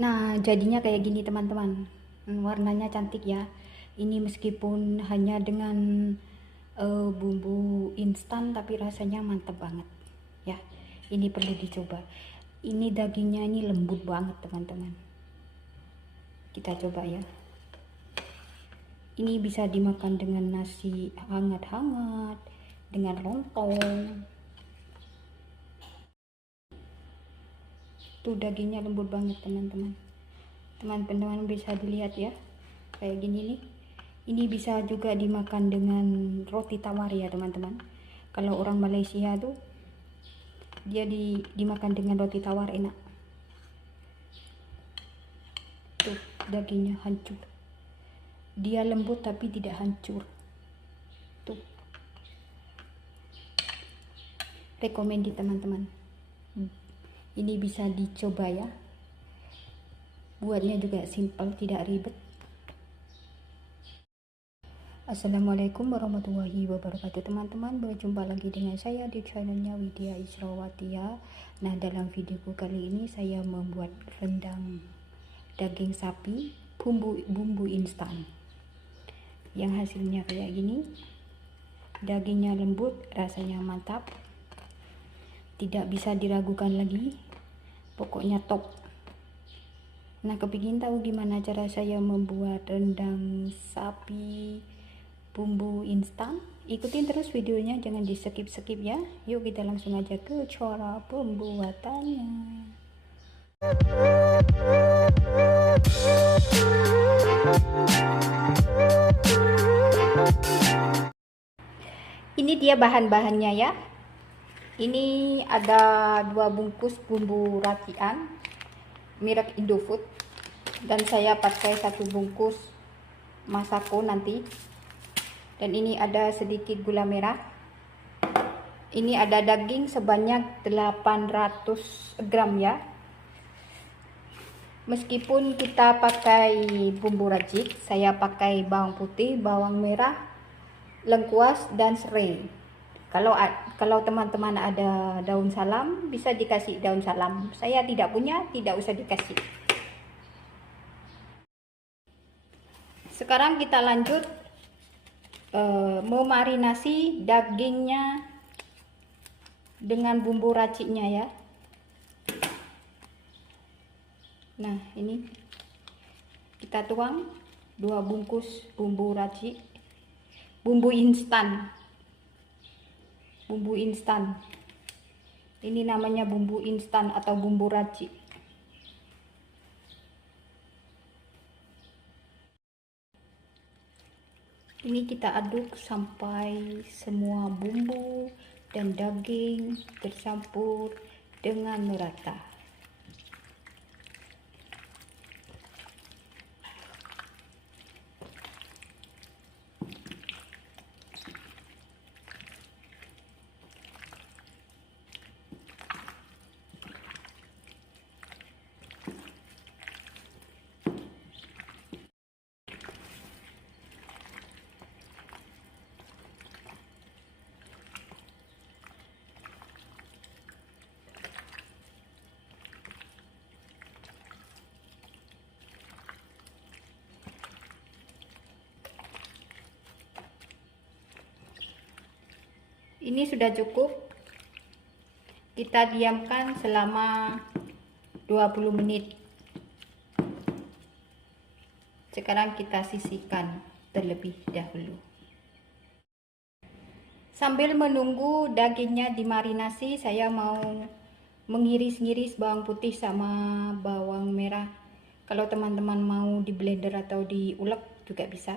Nah, jadinya kayak gini teman-teman. Warnanya cantik ya. Ini meskipun hanya dengan bumbu instan tapi rasanya mantap banget. Ya, ini perlu dicoba. Ini dagingnya ini lembut banget teman-teman. Kita coba ya. Ini bisa dimakan dengan nasi hangat-hangat, dengan lontong. Tuh dagingnya lembut banget teman-teman. Teman-teman bisa dilihat ya, kayak gini nih. Ini bisa juga dimakan dengan roti tawar ya teman-teman. Kalau orang Malaysia tuh dia dimakan dengan roti tawar enak. Tuh dagingnya hancur, dia lembut tapi tidak hancur. Tuh recommended teman-teman. Ini bisa dicoba ya. Buatnya juga simple, tidak ribet. Assalamualaikum warahmatullahi wabarakatuh teman-teman. Berjumpa lagi dengan saya di channelnya Widya Israwatia. Nah, dalam videoku kali ini saya membuat rendang daging sapi bumbu instan, yang hasilnya kayak gini. Dagingnya lembut, rasanya mantap, tidak bisa diragukan lagi, pokoknya top. Nah, kepingin tahu gimana cara saya membuat rendang sapi bumbu instan? Ikutin terus videonya, jangan di skip ya. Yuk kita langsung aja ke cara pembuatannya. Ini dia bahan-bahannya ya. Ini ada 2 bungkus bumbu racikan merek Indofood, dan saya pakai 1 bungkus Masako nanti. Dan ini ada sedikit gula merah. Ini ada daging sebanyak 800 gram ya. Meskipun kita pakai bumbu racik, saya pakai bawang putih, bawang merah, lengkuas, dan serai. Kalau teman-teman ada daun salam, bisa dikasih daun salam. Saya tidak punya, tidak usah dikasih. Sekarang kita lanjut memarinasi dagingnya dengan bumbu raciknya ya. Nah, ini kita tuang 2 bungkus bumbu racik, bumbu instan. Ini namanya bumbu instan atau bumbu racik. Ini kita aduk sampai semua bumbu dan daging tercampur dengan merata. Ini sudah cukup. Kita diamkan selama 20 menit. Sekarang kita sisihkan terlebih dahulu. Sambil menunggu dagingnya dimarinasi, saya mau mengiris-ngiris bawang putih sama bawang merah. Kalau teman-teman mau di blender atau diulek juga bisa,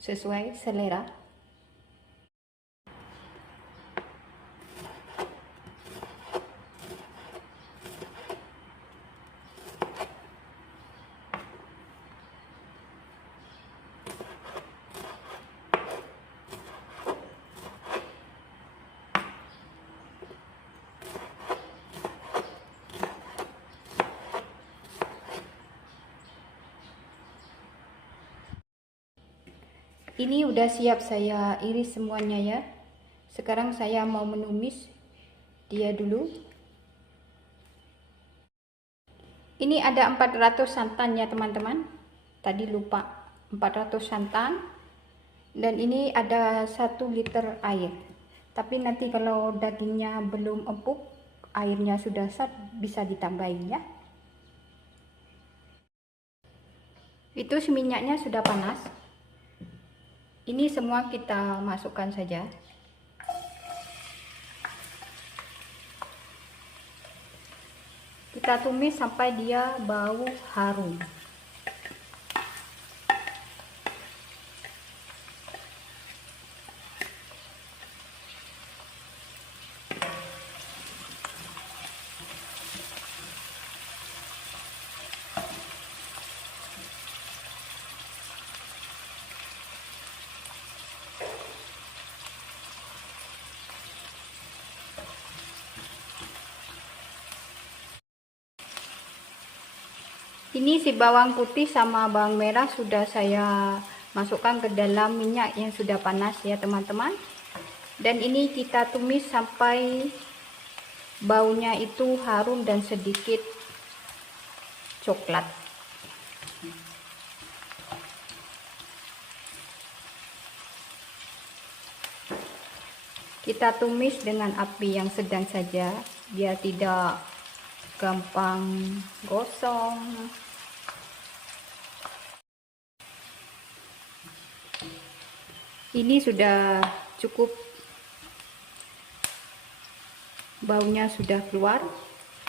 sesuai selera. Ini udah siap saya iris semuanya ya. Sekarang saya mau menumis dia dulu. Ini ada 400 santan ya teman-teman. Tadi lupa 400 santan. Dan ini ada 1 liter air. Tapi nanti kalau dagingnya belum empuk, airnya sudah sat, bisa ditambahin ya. Itu si minyaknya sudah panas. Ini semua kita masukkan saja. Kita tumis sampai dia bau harum. Ini si bawang putih sama bawang merah sudah saya masukkan ke dalam minyak yang sudah panas ya teman-teman. Dan ini kita tumis sampai baunya itu harum dan sedikit coklat. Kita tumis dengan api yang sedang saja biar tidak gampang gosong. Ini sudah cukup, baunya sudah keluar.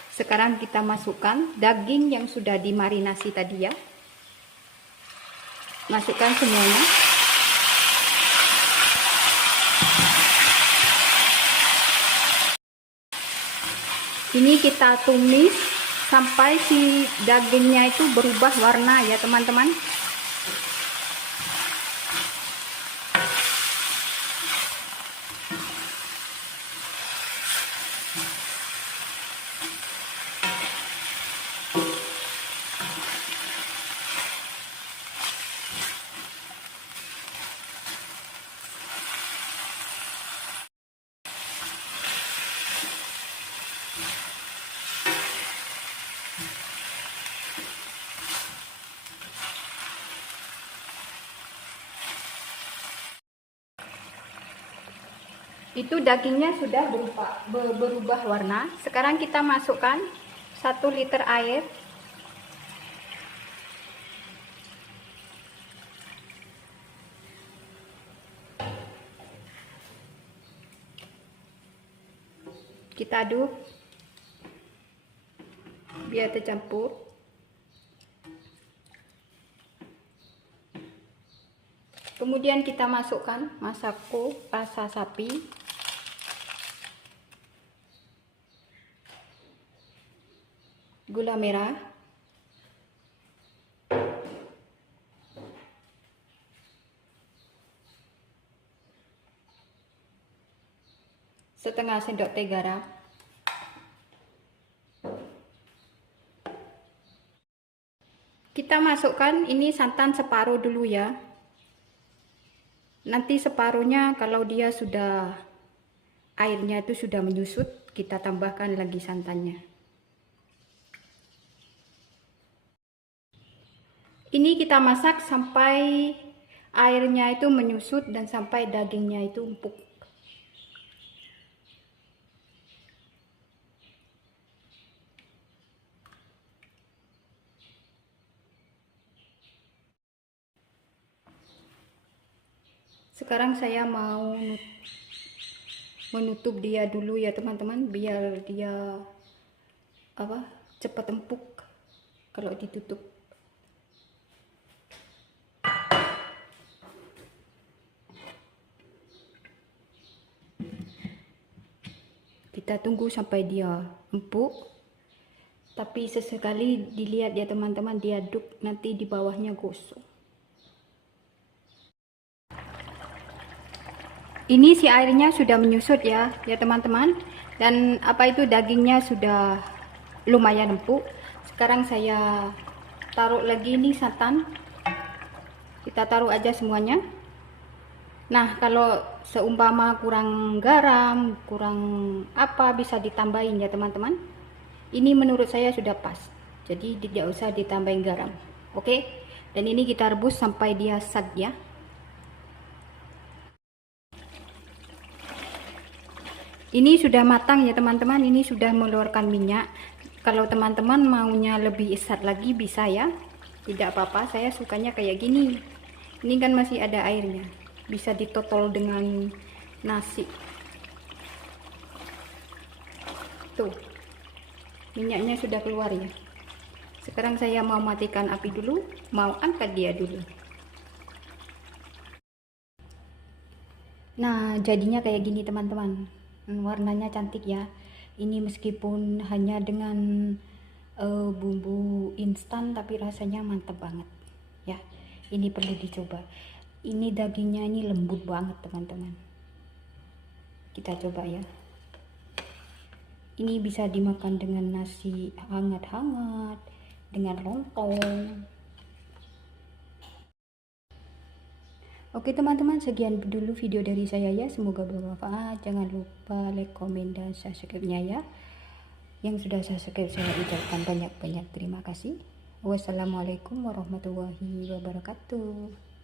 Sekarang kita masukkan daging yang sudah dimarinasi tadi ya. Masukkan semuanya. Ini kita tumis sampai si dagingnya itu berubah warna ya teman-teman. Itu dagingnya sudah berubah warna. Sekarang kita masukkan 1 liter air. Kita aduk biar tercampur. Kemudian kita masukkan masako rasa sapi. Gula merah. Setengah sendok teh garam. Kita masukkan ini santan separuh dulu ya. Nanti separuhnya kalau dia sudah airnya itu sudah menyusut, kita tambahkan lagi santannya. Ini kita masak sampai airnya itu menyusut dan sampai dagingnya itu empuk. Sekarang saya mau menutup dia dulu ya teman-teman, biar dia cepat empuk kalau ditutup. Kita tunggu sampai dia empuk. Tapi sesekali dilihat ya teman-teman, diaduk, nanti di bawahnya gosong. Ini si airnya sudah menyusut ya teman-teman, dan dagingnya sudah lumayan empuk. Sekarang saya taruh lagi nih santan, kita taruh aja semuanya. Nah, kalau seumpama kurang garam, kurang bisa ditambahin ya teman-teman. Ini menurut saya sudah pas. Jadi tidak usah ditambahin garam. Oke. Dan ini kita rebus sampai dia sad ya. Ini sudah matang ya teman-teman, ini sudah mengeluarkan minyak. Kalau teman-teman maunya lebih esat lagi bisa ya, tidak apa-apa, saya sukanya kayak gini. Ini kan masih ada airnya, bisa ditotol dengan nasi. Tuh, minyaknya sudah keluar ya. Sekarang saya mau matikan api dulu, mau angkat dia dulu. Nah, jadinya kayak gini teman-teman. Warnanya cantik ya. Ini meskipun hanya dengan bumbu instan tapi rasanya mantap banget ya. Ini perlu dicoba. Ini dagingnya ini lembut banget teman-teman. Kita coba ya. Ini bisa dimakan dengan nasi hangat-hangat, dengan lontong. Oke teman-teman, sekian dulu video dari saya ya, semoga bermanfaat. Jangan lupa like, komen, dan subscribe-nya ya. Yang sudah subscribe saya ucapkan banyak-banyak terima kasih. Wassalamualaikum warahmatullahi wabarakatuh.